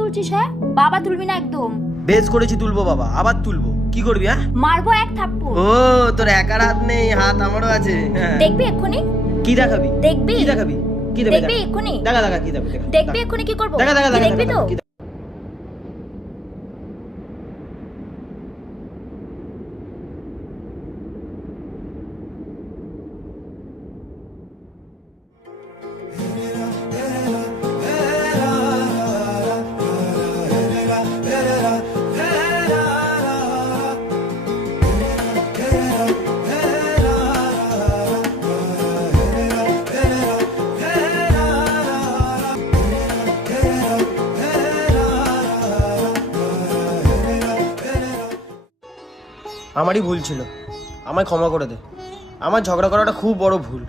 তুলছিস? হ্যাঁ, বাবা তুলবি না একদম। বেশ করেছি, তুলবো বাবা, আবার তুলবো। কি করবি? হ্যাঁ, মারবো এক থাপ্পড়। ও তোর একার হাত নেই, হাত আমারও আছে। হ্যাঁ। দেখবি এক্ষুনি? কি দেখাবি? দেখবি? কি দেখাবি? কি দেখাবি? দেখবি এক্ষুনি? দেখা দেখা কি দেখাবি? দেখবি এক্ষুনি কি করবো? দেখা দেখা কি দেখা দেখবি তো? আমারই ভুল ছিল, আমায় ক্ষমা করে দে। আমার ঝগড়া করাটা খুব বড় ভুল।